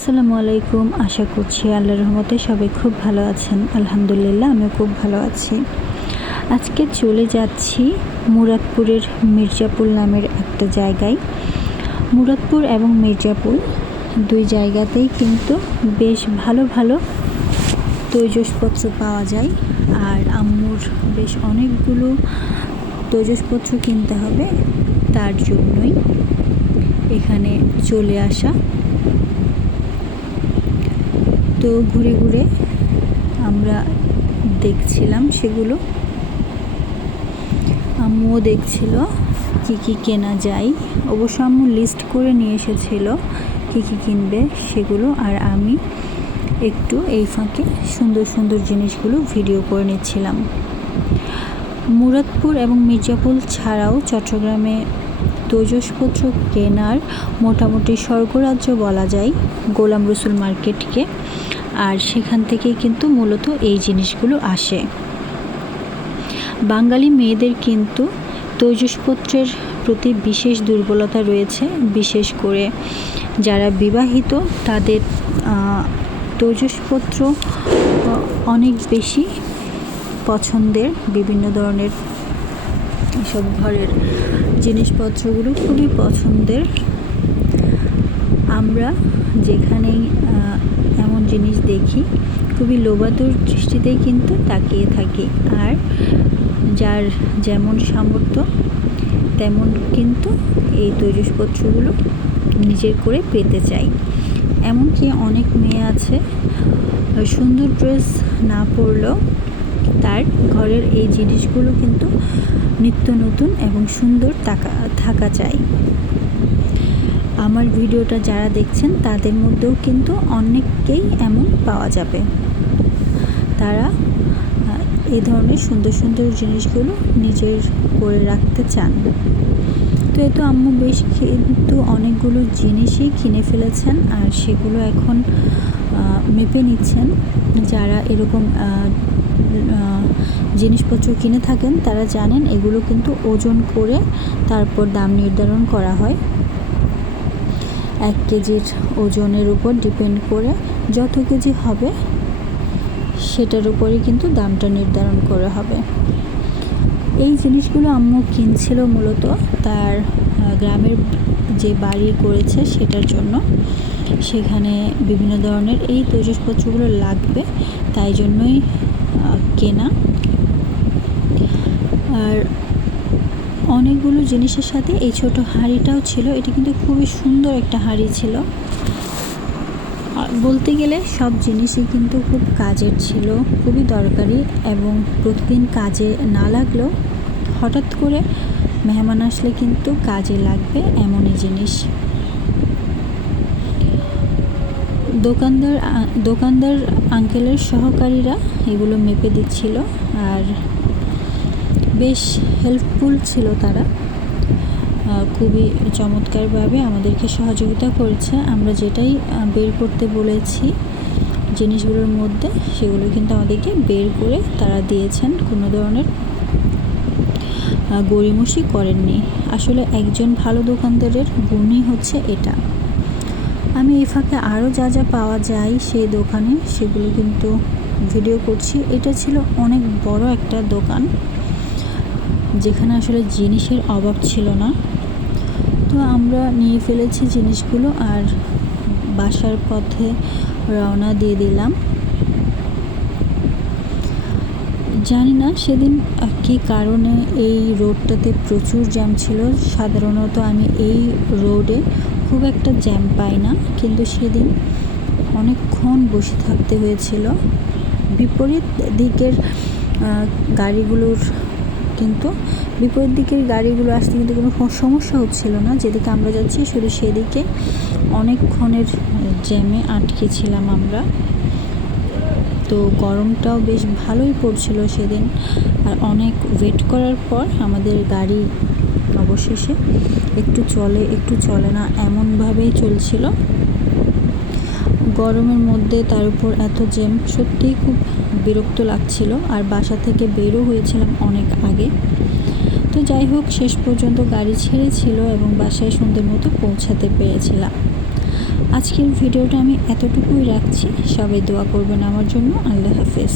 আসসালামু আলাইকুম। আশা করছি আল্লাহ রহমতে সবাই খুব ভালো আছেন। আলহামদুলিল্লাহ, আমিও খুব ভালো আছি। আজকে চলে যাচ্ছি মুরাদপুরের মির্জাপুর নামের একটা জায়গায়। মুরাদপুর এবং মির্জাপুর দুই জায়গাতেই কিন্তু বেশ ভালো ভালো তৈজসপত্র পাওয়া যায়। আর আম্মুর বেশ অনেকগুলো তৈজসপত্র কিনতে হবে তার জন্যই এখানে চলে আসা। তো ঘুরে ঘুরে আমরা দেখছিলাম সেগুলো। আম্মুও দেখছিল কি কি কেনা যায়। অবশ্য আম্মু লিস্ট করে নিয়ে এসেছিল কি কি কিনবে সেগুলো। আর আমি একটু এই ফাঁকে সুন্দর সুন্দর জিনিসগুলো ভিডিও করে নিচ্ছিলাম। মুরাদপুর এবং মির্জাপুর ছাড়াও চট্টগ্রামে তৈজসপত্র কেনার মোটামুটি স্বর্গরাজ্য বলা যায় গোলাম রসুল মার্কেটকে। আর সেখান থেকেই কিন্তু মূলত এই জিনিসগুলো আসে। বাঙালি মেয়েদের কিন্তু তৈজসপত্রের প্রতি বিশেষ দুর্বলতা রয়েছে, বিশেষ করে যারা বিবাহিত তাদের তৈজসপত্র অনেক বেশি পছন্দের বিভিন্ন ধরনের এসব ঘরের জিনিসপত্রগুলো খুবই পছন্দের। আমরা যেখানেই এমন জিনিস দেখি, খুবই লোবাতুর দৃষ্টিতেই কিন্তু তাকিয়ে থাকি। আর যার যেমন সামর্থ্য, তেমন কিন্তু এই তৈজসপত্রগুলো নিজের করে পেতে চাই। এমনকি অনেক মেয়ে আছে, সুন্দর ড্রেস না পরলেও তার ঘরের এই জিনিসগুলো কিন্তু নিত্য নতুন এবং সুন্দর থাকা থাকা চাই। আমার ভিডিওটা যারা দেখছেন, তাদের মধ্যেও কিন্তু অনেককেই এমন পাওয়া যাবে। তারা এই ধরনের সুন্দর সুন্দর জিনিসগুলো নিজের করে রাখতে চান। তো এই তো আম্মু বেশ কিন্তু অনেকগুলো জিনিসই কিনে ফেলেছেন আর সেগুলো এখন মেপে নিচ্ছেন। যারা এরকম জিনিসপত্র কিনে থাকেন, তারা জানেন এগুলো কিন্তু ওজন করে তারপর দাম নির্ধারণ করা হয়। এক কেজির ওজনের উপর ডিপেন্ড করে যত কেজি হবে, সেটার উপরে কিন্তু দামটা নির্ধারণ করা হবে। এই জিনিসগুলো আম্মু কিনছিল মূলত তার গ্রামের যে বাড়ি করেছে সেটার জন্য। সেখানে বিভিন্ন ধরনের এই তৈজসপত্রগুলো লাগবে, তাই জন্যই কেনা। আর অনেকগুলো জিনিসের সাথে এই ছোট হাঁড়িটাও ছিল। এটি কিন্তু খুবই সুন্দর একটা হাঁড়ি ছিল। বলতে গেলে সব জিনিসই কিন্তু খুব কাজের ছিল, খুবই দরকারি এবং প্রতিদিন কাজে না লাগলেও হঠাৎ করে মেহমান আসলে কিন্তু কাজে লাগবে এমনই জিনিস। দোকানদার দোকানদার আঙ্কেলের সহকারীরা এগুলো মেপে দিচ্ছিল আর বেশ হেল্পফুল ছিল তারা। খুবই চমৎকারভাবে আমাদেরকে সহযোগিতা করেছে। আমরা যেটাই বের করতে বলেছি জিনিসগুলোর মধ্যে, সেগুলো কিন্তু আমাদেরকে বের করে তারা দিয়েছেন। কোনো ধরনের গড়িমসি করেননি। আসলে একজন ভালো দোকানদারের গুণই হচ্ছে এটা। আমি এ ফাঁকে আরও যা যা পাওয়া যায় সেই দোকানে সেগুলো কিন্তু ভিডিও করছি। এটা ছিল অনেক বড় একটা দোকান, যেখানে আসলে জিনিসের অভাব ছিল না। তো আমরা নিয়ে ফেলেছি জিনিসগুলো আর বাসার পথে রওনা দিয়ে দিলাম। জানি না সেদিন কী কারণে এই রোডটাতে প্রচুর জ্যাম ছিল। সাধারণত আমি এই রোডে খুব একটা জ্যাম পাই না, কিন্তু সেদিন অনেকক্ষণ বসে থাকতে হয়েছিল। বিপরীত দিকের গাড়িগুলোর কিন্তু, বিপরীত দিকের গাড়িগুলো আসতে কিন্তু কোনো সমস্যা হচ্ছিল না। যেদিকে আমরা যাচ্ছি শুধু সেদিকে অনেকক্ষণের জ্যামে আটকে ছিলাম আমরা। তো গরমটাও বেশ ভালোই পড়ছিল সেদিন। আর অনেক ওয়েট করার পর আমাদের গাড়ি অবশেষে একটু চলে একটু চলে না, এমনভাবেই চলছিল। গরমের মধ্যে তার উপর এত জ্যাম সত্যিই খুব বিরক্ত লাগছিল। আর বাসা থেকে বেরও হয়েছিলাম অনেক আগে। তো যাই হোক, শেষ পর্যন্ত গাড়ি ছেড়েছিল এবং বাসায় সন্ধ্যের মতো পৌঁছাতে পেরেছিলাম। আজকের ভিডিওটা আমি এতটুকুই রাখছি। সবাই দোয়া করবেন আমার জন্য। আল্লাহ হাফেজ।